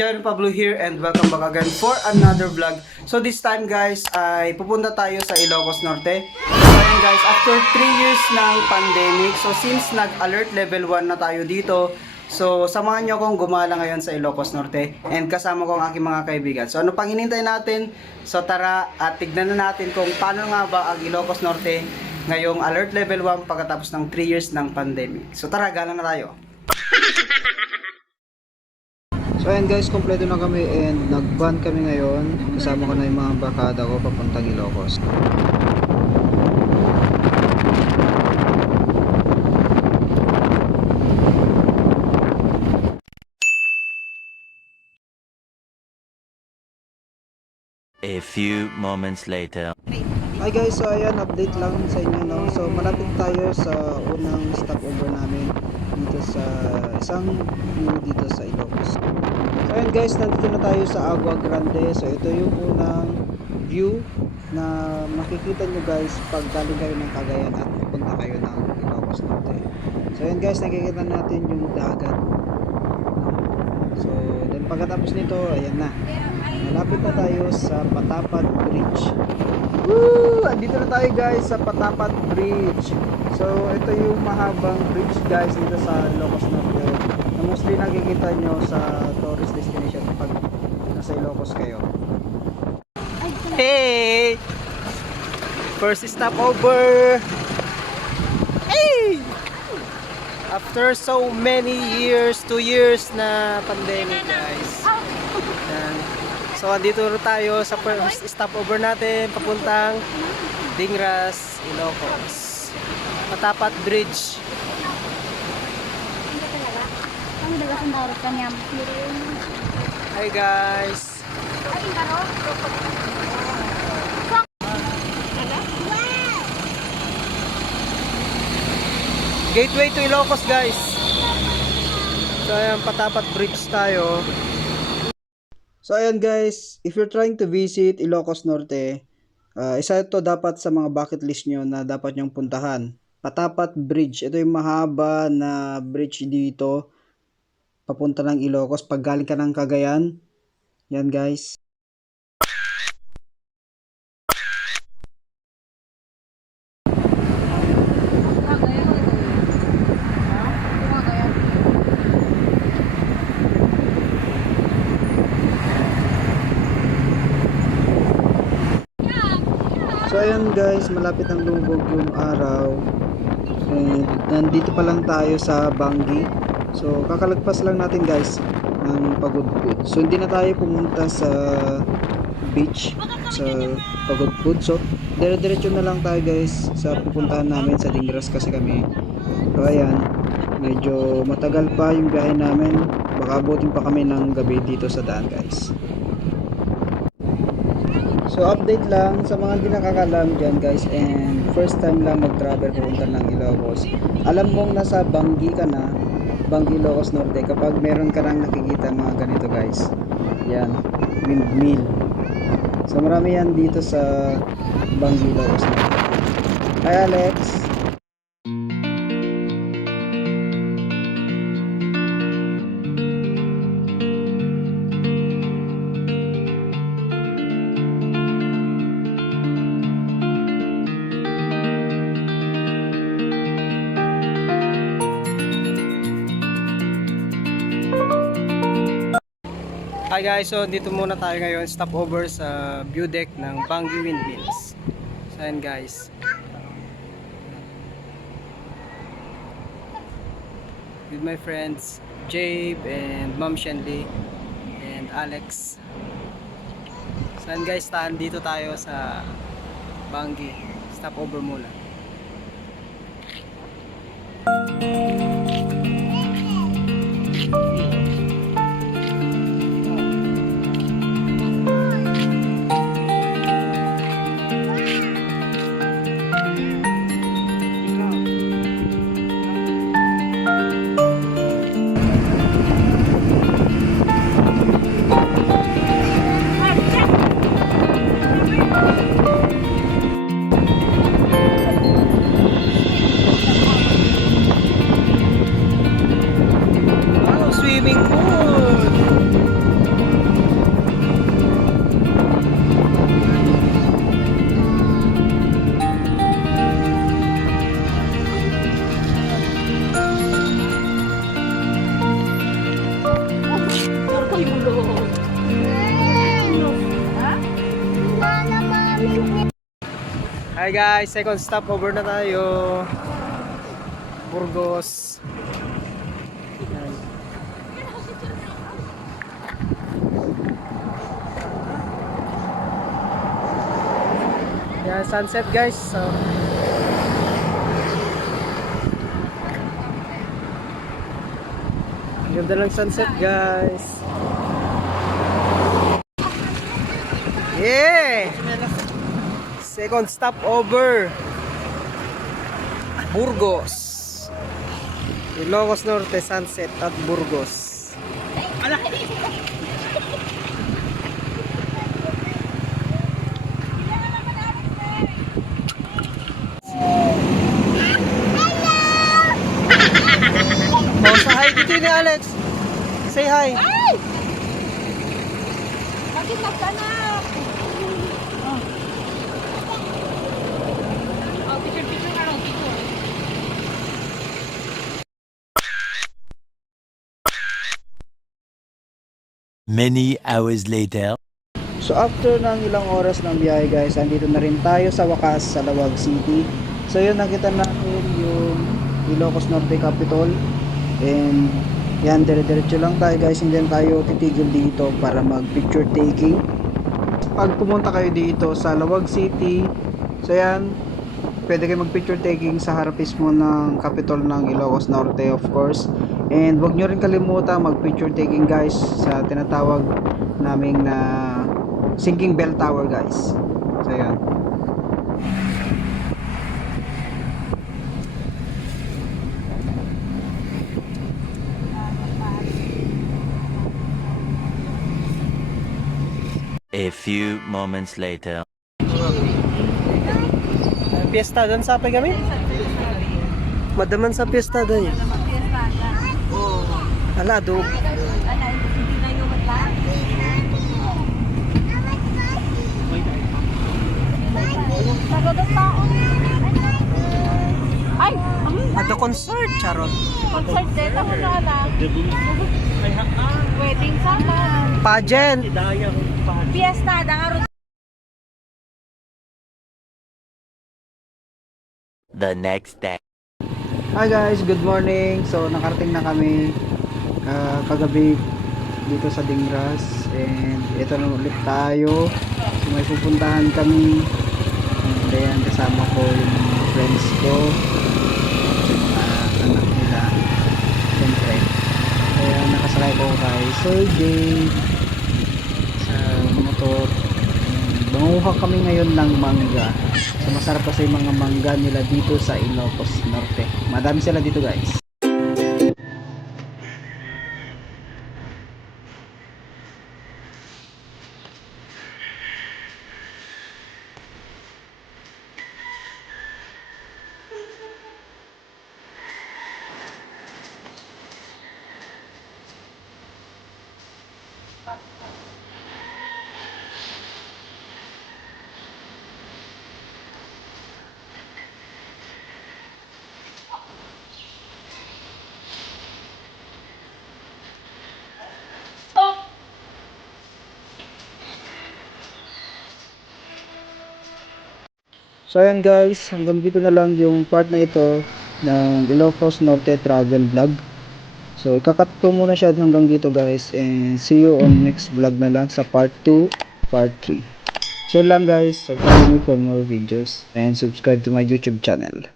John Pablo here and welcome back again for another vlog. So this time guys ay pupunta tayo sa Ilocos Norte. So ayan guys, after 3 years ng pandemic, so since nag-alert level 1 na tayo dito, so samahan nyo akong gumala ngayon sa Ilocos Norte and kasama ko ang aking mga kaibigan. So ano pang hinintay natin? So tara at tignan na natin kung paano nga ba ang Ilocos Norte ngayong alert level 1 pagkatapos ng 3 years ng pandemic. So tara, gala na tayo. So ayan guys, kompleto na kami and nag-van kami ngayon. Kasama ko na yung mga barkada ko papuntang Ilocos. A few moments later. Hi guys, so ayan, update lang sa inyo, no? So malapit tayo sa unang stopover namin dito sa isang view dito sa Ilocos. So ayan guys, nandito na tayo sa Agua Grande. So ito yung unang view na makikita nyo guys pag galing kayo ng Cagayan at pupunta kayo ng Ilocos Norte. So ayan guys, nakikita natin yung dagat. So then pagkatapos nito, ayan na. Malapit na tayo sa Patapat Bridge. Woo! Andito na tayo guys sa Patapat Bridge. So ito yung mahabang bridge guys dito sa Ilocos Norte na mostly nakikita nyo sa tourist destination pag nasa Ilocos kayo. Hey! First stopover! Hey! After so many years, 2 years na pandemic guys. Yan. So andito tayo sa first stopover natin papuntang Dingras, Ilocos. Patapat Bridge. Hi guys. Gateway to Ilocos guys. So ayan, Patapat Bridge tayo. So ayan guys, if you're trying to visit Ilocos Norte, isa ito dapat sa mga bucket list nyo na dapat nyong puntahan. Patapat Bridge, ito yung mahaba na bridge dito papunta ng Ilocos pag galing ka ng Cagayan. Yan guys. So ayan guys, malapit ang lumubog yung araw and nandito pa lang tayo sa Bangi. So kakalagpas lang natin guys ng Pagudpud. So hindi na tayo pumunta sa beach sa Pagudpud. So dire-diretso na lang tayo guys sa pupuntahan namin sa Dingras kasi kami. So ayan, medyo matagal pa yung biyahe namin. Baka abutin pa kami ng gabi dito sa daan guys. So update lang sa mga hindi nakakalam dyan guys and first time lang mag-travel pupunta ng Ilocos. Alam mong nasa Bangi ka na, Bangi Ilocos Norte kapag meron ka nang nakikita mga ganito guys. Yan, windmill. So marami yan dito sa Bangi Ilocos Norte. Hi Alex! Hi guys, so dito muna tayo ngayon, stopover sa view deck ng Bangi Windmills. So ayan guys. With my friends Jabe and Ma'am Shenley and Alex. So ayan guys, dito tayo sa Bangi. Stopover muna. Hi guys, second stop over na tayo. Burgos. Yan. Yan, sunset guys. So, ganda ng sunset guys. Yeah! Second stop over. Burgos. Ilocos Norte sunset at Burgos. Oh, sa hi dito ni Alex. Say hi. Bakit nagkanak? Oh, picture ka lang, picture. Many hours later. So after ng ilang oras ng biyahe guys, andito na rin tayo sa wakas sa Lawag City. So yun, nakita natin yung Ilocos Norte Capital. And yan, dire-diretso lang tayo guys, hindi na tayo titigil dito para mag picture taking. Pag pumunta kayo dito sa Lawag City, so yan, pwede kayo mag picture taking sa harap mismo ng capital ng Ilocos Norte of course. And wag nyo rin kalimutan mag picture taking guys sa tinatawag naming na Sinking Bell Tower guys. So yan. A few moments later. Piyesta doon sa apay kami? Madaman sa piyesta doon yun. Ala, do. Ay! Ada concert, charot. Concert din ako na anak. Wedding sana. Pageant. Fiesta, dangarot. The next day. Hi guys, good morning. So nakarating na kami kagabi dito sa Dingras. And ito na ulit tayo. So may pupuntahan kami. And ayan, kasama ko yung mga friends ko. Anak nila. Siyempre. Kaya nakasakay ko kay Sir Dave sa motor. Banguha kami ngayon ng mangga. So masarap kasi yung mga mangga nila dito sa Ilocos Norte. Madami sila dito guys. So ayan guys, hanggang dito na lang yung part na ito ng Ilocos Norte Travel Vlog. So ikakat ko muna siya hanggang dito guys, and see you on next vlog na lang sa part 2, part 3. So lang guys, follow me for more videos and subscribe to my YouTube channel.